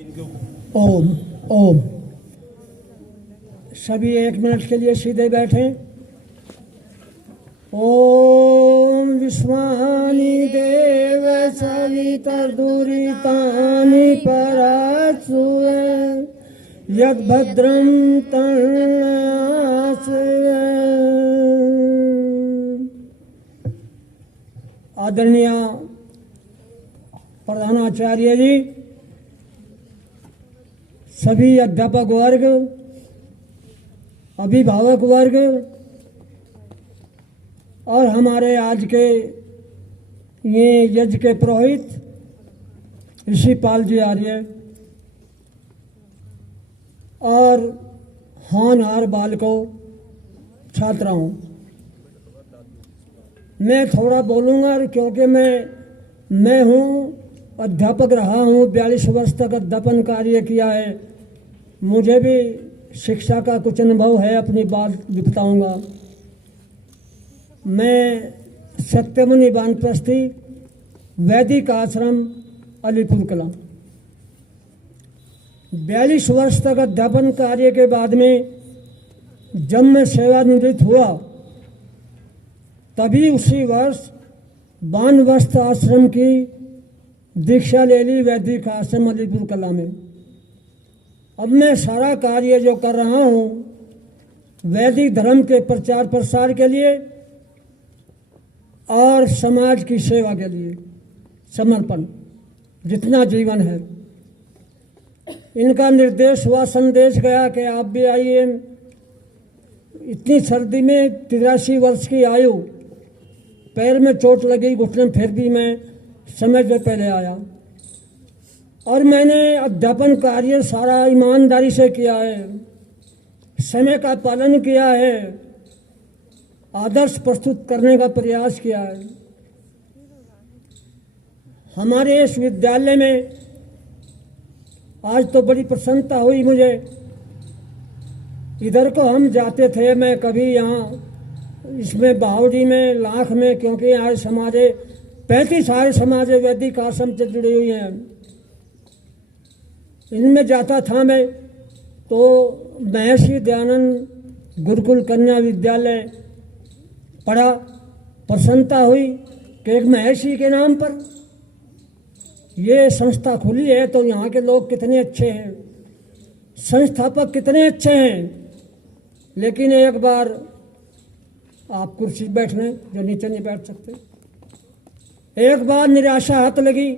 ओम ओम। सभी 1 मिनट के लिए सीधे बैठें। ओम विश्वानि देव सवितर्दुरितानि परात्सुवे यद्भद्रं तन्नयासे। आदरणीय प्रधानाचार्य जी, सभी अध्यापक वर्ग, अभिभावक वर्ग और हमारे आज के ये यज्ञ के पुरोहित ऋषिपाल जी आर्य और होनहार बालकों, छात्राओं, मैं थोड़ा बोलूँगा क्योंकि मैं हूँ अध्यापक रहा हूँ, 42 वर्ष तक अध्यापन कार्य किया है। मुझे भी शिक्षा का कुछ अनुभव है, अपनी बात बताऊँगा। मैं सत्यमुनि वानप्रस्थी वैदिक आश्रम अलीपुर कला 42 वर्ष तक अध्यापन कार्य के बाद में जब मैं सेवानिवृत्त हुआ तभी उसी वर्ष वानप्रस्थ आश्रम की दीक्षा ले ली वैदिक आश्रम अलीपुर कला में। अब मैं सारा कार्य जो कर रहा हूँ वैदिक धर्म के प्रचार प्रसार के लिए और समाज की सेवा के लिए समर्पण जितना जीवन है। इनका निर्देश हुआ, संदेश गया कि आप भी आइए। इतनी सर्दी में 83 वर्ष की आयु, पैर में चोट लगी घुटने, फिर भी मैं समय से पहले आया और मैंने अध्यापन कार्य सारा ईमानदारी से किया है, समय का पालन किया है, आदर्श प्रस्तुत करने का प्रयास किया है। हमारे इस विद्यालय में आज तो बड़ी प्रसन्नता हुई मुझे। इधर को हम जाते थे, मैं कभी यहाँ इसमें बावड़ी में, लाख में, क्योंकि यहाँ समाजे 35 सारे समाज वैदिक आश्रम से जुड़ी हुई हैं, इनमें जाता था मैं। तो महर्षि दयानंद गुरुकुल कन्या विद्यालय पढ़ा, प्रसन्नता हुई कि एक महर्षि के नाम पर ये संस्था खुली है, तो यहाँ के लोग कितने अच्छे हैं, संस्थापक कितने अच्छे हैं। लेकिन एक बार आप कुर्सी बैठने जो नीचे नहीं बैठ सकते, एक बार निराशा हाथ लगी।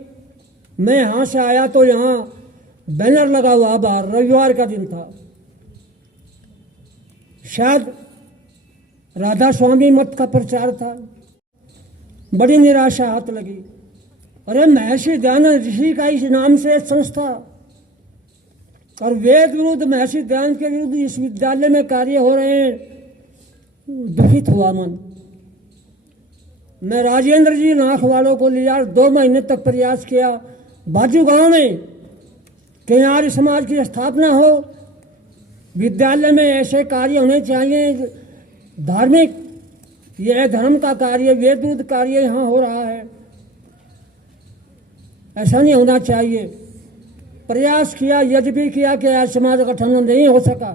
मैं यहाँ से आया तो यहाँ बैनर लगा हुआ बाहर, रविवार का दिन था, शायद राधा स्वामी मत का प्रचार था। बड़ी निराशा हाथ लगी। अरे महर्षि दयानंद ऋषि का इस नाम से संस्था और वेद विरुद्ध, महर्षि दयानंद के विरुद्ध इस विद्यालय में कार्य हो रहे हैं, दुखित हुआ मन। मैं राजेंद्र जी नाख वालों को लिया, 2 महीने तक प्रयास किया बाजू गांव में कि आर्य समाज की स्थापना हो, विद्यालय में ऐसे कार्य होने चाहिए, धार्मिक, यह धर्म का कार्य, वेद विरुद्ध कार्य यहाँ हो रहा है, ऐसा नहीं होना चाहिए। प्रयास किया, यज्ञ भी किया कि आज समाज गठन नहीं हो सका।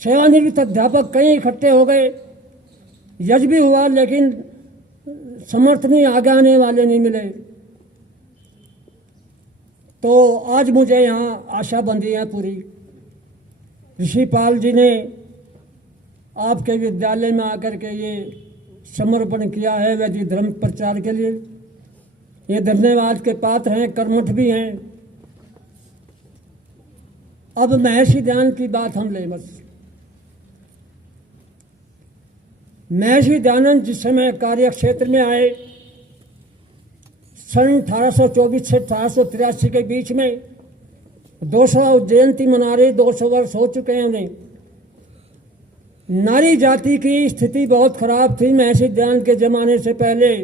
सेवानिवृत्त अध्यापक कई इकट्ठे हो गए, यज्ञ भी हुआ, लेकिन समर्थ नहीं, आगे आने वाले नहीं मिले। तो आज मुझे यहाँ आशा बंधी है पूरी। ऋषिपाल जी ने आपके विद्यालय में आकर के ये समर्पण किया है वैदिक धर्म प्रचार के लिए, ये धन्यवाद के पात्र हैं, कर्मठ भी हैं। अब महर्षि दयानंद की बात हम ले बस। महर्षि दयानंद जिस समय कार्य क्षेत्र में आए, सन 1824 से 1883 के बीच में 200 जयंती मना रहे, 200 वर्ष हो चुके हैं उन्हें। नारी जाति की स्थिति बहुत खराब थी महर्षि दयानंद के जमाने से पहले।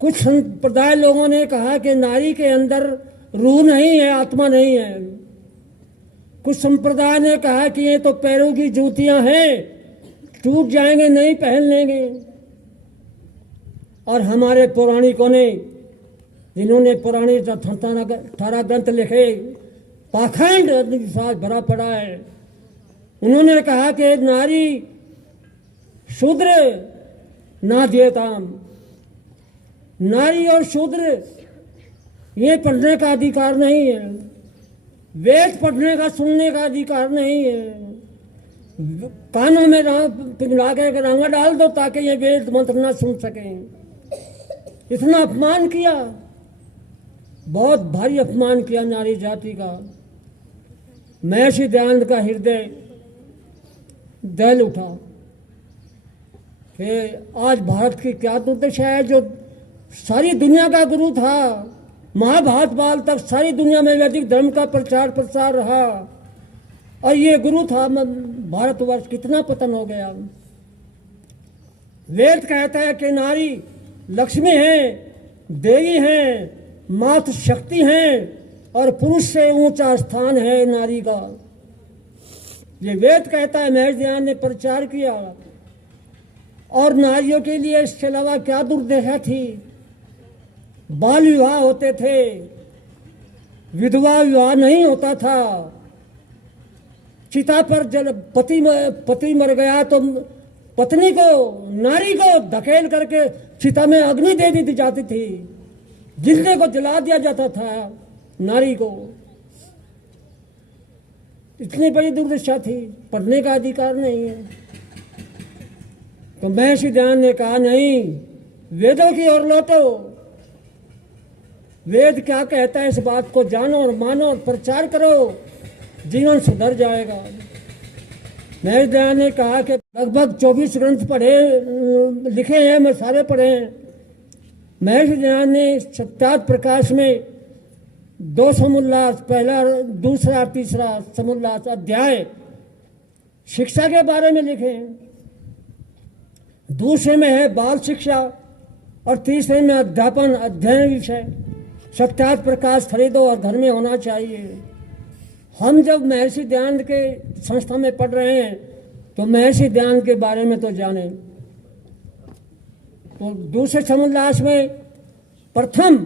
कुछ संप्रदाय लोगों ने कहा कि नारी के अंदर रूह नहीं है, आत्मा नहीं है। कुछ संप्रदाय ने कहा कि ये तो पैरों की जूतियां हैं, टूट जाएंगे, नहीं पहन लेंगे। और हमारे पौराणिकों ने जिन्होंने पुराने 18 ग्रंथ लिखे, पाखंड अंधविश्वास भरा पड़ा है। उन्होंने कहा कि नारी शूद्र ना देताम, नारी और शूद्र ये पढ़ने का अधिकार नहीं है, वेद पढ़ने का सुनने का अधिकार नहीं है। कानों में पिघला के रंगा डाल दो ताकि ये वेद मंत्र ना सुन सकें। इतना अपमान किया, बहुत भारी अपमान किया नारी जाति का। महर्षि दयानंद का हृदय दहल उठा कि आज भारत की क्या दुर्दशा है। जो सारी दुनिया का गुरु था, महाभारत काल तक सारी दुनिया में वैदिक धर्म का प्रचार प्रसार रहा, और ये गुरु था, भारतवर्ष कितना पतन हो गया। वेद कहता है कि नारी लक्ष्मी है, देवी है, मातृ शक्ति है, और पुरुष से ऊंचा स्थान है नारी का। ये वेद कहता है। महर्षि दयानंद ने प्रचार किया। और नारियों के लिए इसके अलावा क्या दुर्दशा थी। बाल विवाह होते थे, विधवा विवाह नहीं होता था। चिता पर जब पति मर गया तो पत्नी को, नारी को धकेल करके चिता में अग्नि दे दी जाती थी, जिंदे को जला दिया जाता था नारी को। इतनी बड़ी दुर्दशा थी, पढ़ने का अधिकार नहीं है। तो महर्षि दयानंद ने कहा नहीं, वेदों की ओर लौटो, वेद क्या कहता है इस बात को जानो और मानो और प्रचार करो, जीवन सुधर जाएगा। महर्षि दयानंद ने कहा कि लगभग 24 ग्रंथ पढ़े लिखे हैं, मैं सारे पढ़े हैं। महर्षि दयानंद ने सत्यार्थ प्रकाश में 2 समोल्लास, पहला दूसरा तीसरा समोल्लास अध्याय शिक्षा के बारे में लिखे हैं। दूसरे में है बाल शिक्षा और तीसरे में अध्यापन अध्ययन विषय। सत्यार्थ प्रकाश खरीदो और घर में होना चाहिए। हम जब महर्षि दयानंद के संस्था में पढ़ रहे हैं तो महर्षि दयानंद के बारे में तो जाने। तो दूसरे समोल्लास में प्रथम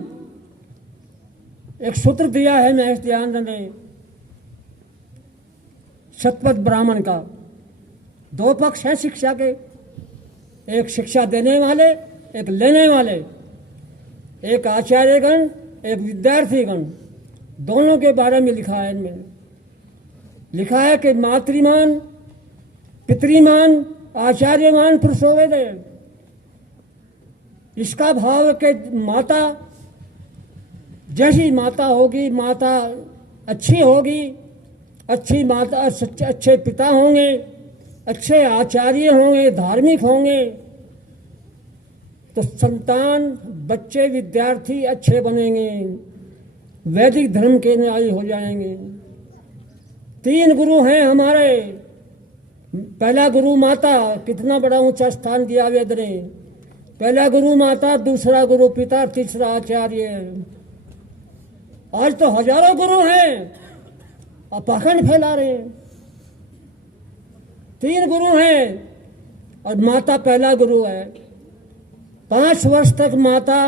एक सूत्र दिया है महर्षि दयानंद ने शतपथ ब्राह्मण का। 2 पक्ष है शिक्षा के, एक शिक्षा देने वाले, एक लेने वाले, एक आचार्यगण, एक विद्यार्थीगण। दोनों के बारे में लिखा है। इनमें लिखा है कि मातृमान, पितृमान, आचार्यमान पुरुषोवेद। इसका भाव कि माता जैसी माता होगी, माता अच्छी होगी, अच्छी माता, अच्छे पिता होंगे, अच्छे आचार्य होंगे, धार्मिक होंगे, तो संतान, बच्चे, विद्यार्थी अच्छे बनेंगे, वैदिक धर्म के न्यायी हो जाएंगे। 3 गुरु हैं हमारे। पहला गुरु माता, कितना बड़ा ऊंचा स्थान दिया वेद ने। पहला गुरु माता, दूसरा गुरु पिता, तीसरा आचार्य। आज तो हजारों गुरु हैं और पाखंड फैला रहे हैं। 3 गुरु हैं और माता पहला गुरु है। 5 वर्ष तक माता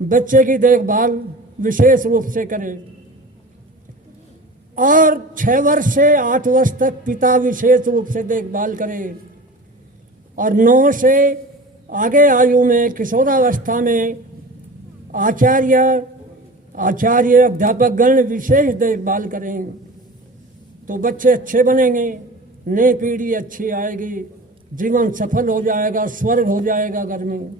बच्चे की देखभाल विशेष रूप से करे और 6 वर्ष से 8 वर्ष तक पिता विशेष रूप से देखभाल करे और 9 से आगे आयु में किशोरावस्था में आचार्य अध्यापक गण विशेष देखभाल करें तो बच्चे अच्छे बनेंगे, नई पीढ़ी अच्छी आएगी, जीवन सफल हो जाएगा, स्वर्ग हो जाएगा घर में।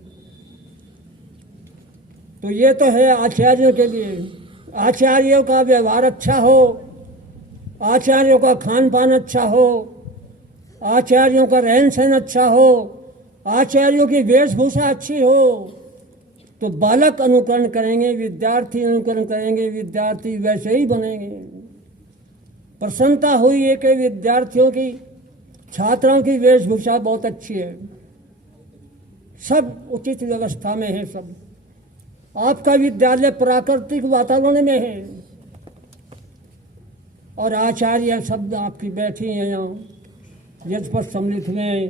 तो ये तो है आचार्यों के लिए। आचार्यों का व्यवहार अच्छा हो, आचार्यों का खान पान अच्छा हो, आचार्यों का रहन सहन अच्छा हो, आचार्यों की वेशभूषा अच्छी हो, तो बालक अनुकरण करेंगे, विद्यार्थी अनुकरण करेंगे, विद्यार्थी वैसे ही बनेंगे। प्रसन्नता हुई है कि विद्यार्थियों की, छात्रों की वेशभूषा बहुत अच्छी है, सब उचित व्यवस्था में है। सब आपका विद्यालय प्राकृतिक वातावरण में है और आचार्य शब्द आपकी बैठी हैं यहाँ यज्ञ पर सम्मिलित हुए हैं।